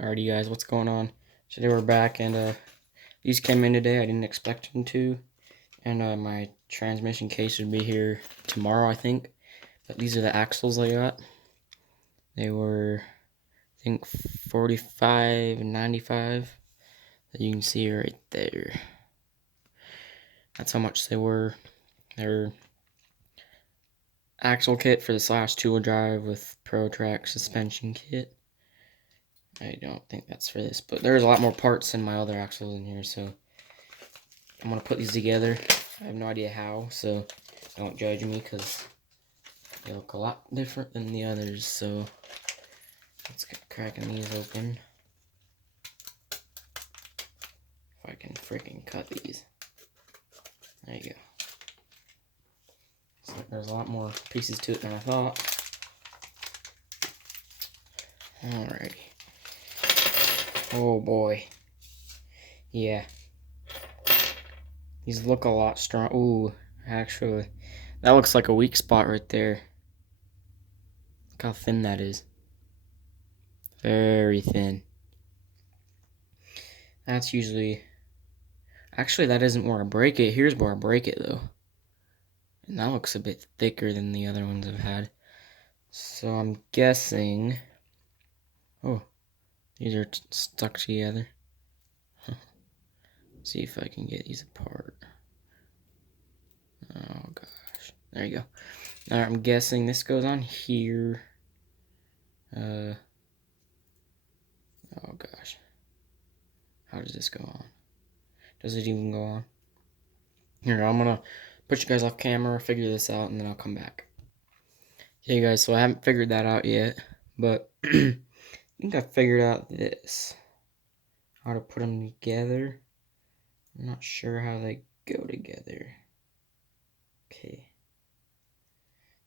Alrighty guys, what's going on? Today we're back and these came in today. I didn't expect them to. And my transmission case would be here tomorrow, I think. But these are the axles I got. They were, I think, $45 and $95. That you can see right there. That's how much they were. They're axle kit for the Slash 2-wheel drive with Pro Track suspension kit. I don't think that's for this, but there's a lot more parts than my other axles in here, so I'm going to put these together. I have no idea how, so don't judge me, because they look a lot different than the others, so let's get cracking these open. If I can freaking cut these. There you go. So there's a lot more pieces to it than I thought. Alrighty. Oh boy. Yeah. These look a lot strong. Ooh, actually. That looks like a weak spot right there. Look how thin that is. Very thin. That's usually... Actually, that isn't where I break it. Here's where I break it, though. And that looks a bit thicker than the other ones I've had. So I'm guessing... Oh, these are stuck together. See if I can get these apart. Oh gosh, there you go. Alright, I'm guessing this goes on here. Oh gosh, how does this go on? Does it even go on? Here, I'm gonna put you guys off camera, figure this out, and then I'll come back. Okay guys, so I haven't figured that out yet, but I think I figured out this. How to put them together. I'm not sure how they go together. Okay.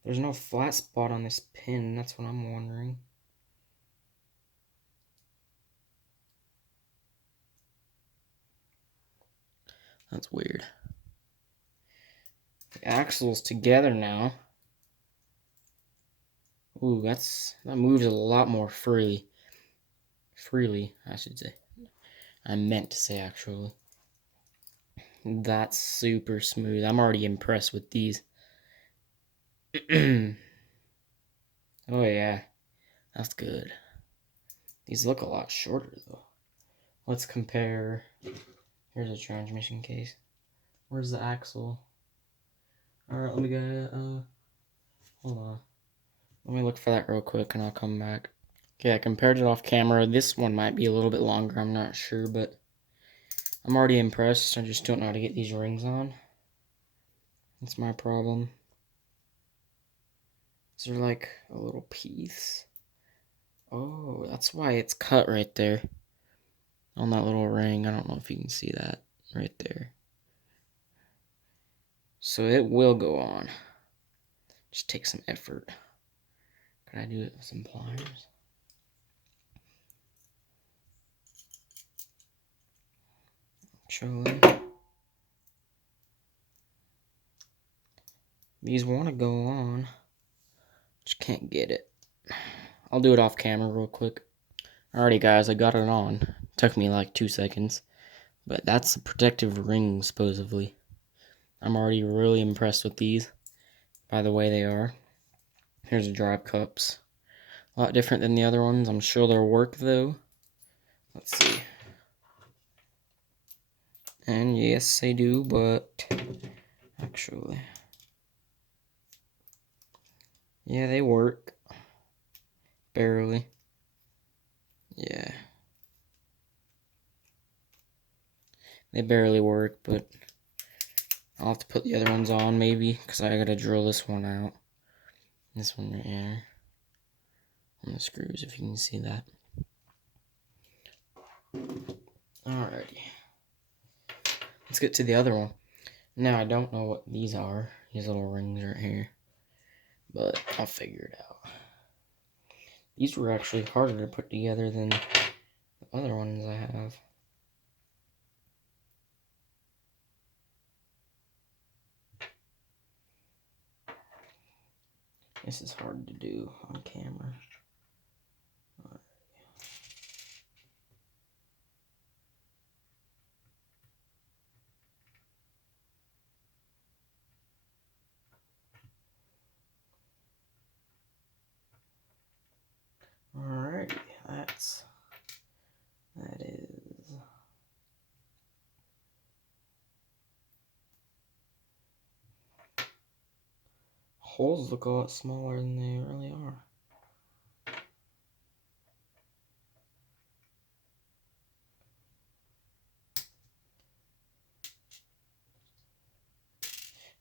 There's no flat spot on this pin, that's what I'm wondering. That's weird. The axle's together now. Ooh, that moves a lot more freely. Freely, I should say. I meant to say, actually. That's super smooth. I'm already impressed with these. Oh yeah, that's good. These look a lot shorter though. Let's compare. Here's a transmission case. Where's the axle? Alright, let me get hold on. Let me look for that real quick and I'll come back. Okay, I compared it off camera. This one might be a little bit longer, I'm not sure, but I'm already impressed. I just don't know how to get these rings on. That's my problem. Is there like a little piece? Oh, that's why it's cut right there. On that little ring. I don't know if you can see that right there. So it will go on. Just take some effort. Can I do it with some pliers? Actually, these want to go on. Just can't get it. I'll do it off camera real quick. Alrighty guys, I got it on. Took me like 2 seconds. But that's a protective ring, supposedly. I'm already really impressed with these. By the way they are. Here's the drive cups. A lot different than the other ones. I'm sure they'll work though. Let's see. And yes, they do, but actually, yeah, they work. Barely. Yeah. They barely work, but I'll have to put the other ones on maybe, because I gotta drill this one out. This one right here. On the screws, if you can see that. Alrighty. Let's get to the other one. Now, I don't know what these are. These little rings right here. But I'll figure it out. These were actually harder to put together than the other ones I have. This is hard to do on camera. Alrighty, that is. Holes look a lot smaller than they really are.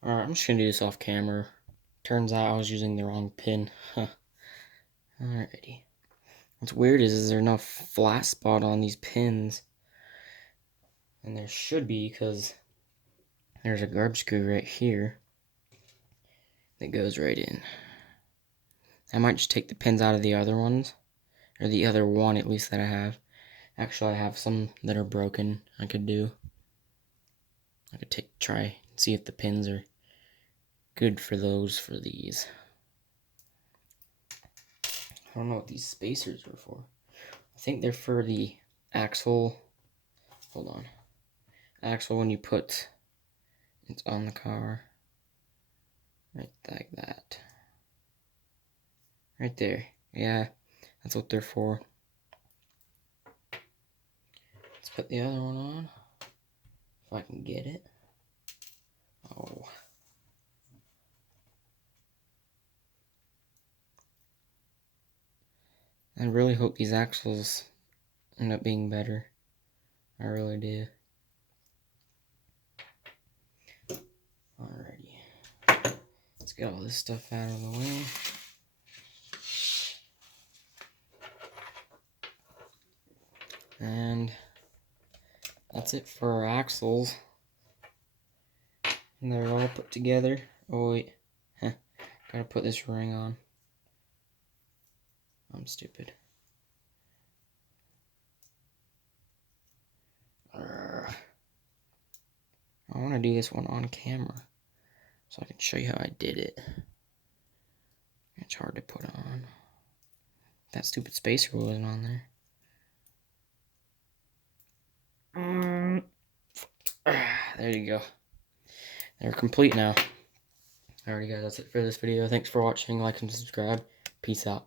Alright, I'm just gonna do this off camera. Turns out I was using the wrong pin. Huh. Alrighty. What's weird is there's no flat spot on these pins. And there should be, because there's a garbage screw right here that goes right in. I might just take the pins out of the other ones, or the other one at least that I have. Actually, I have some that are broken I could do. I could try and see if the pins are good for these. I don't know what these spacers are for. I think they're for the axle. Hold on. Axle when you put it on the car. Right like that. Right there. Yeah, that's what they're for. Let's put the other one on. If I can get it. Oh. I really hope these axles end up being better. I really do. Alrighty. Let's get all this stuff out of the way. And that's it for our axles. And they're all put together. Oh wait. Gotta put this ring on. I'm stupid. I want to do this one on camera so I can show you how I did it. It's hard to put on. That stupid spacer wasn't on there. There you go. They're complete now. Alrighty guys, that's it for this video. Thanks for watching. Like and subscribe. Peace out.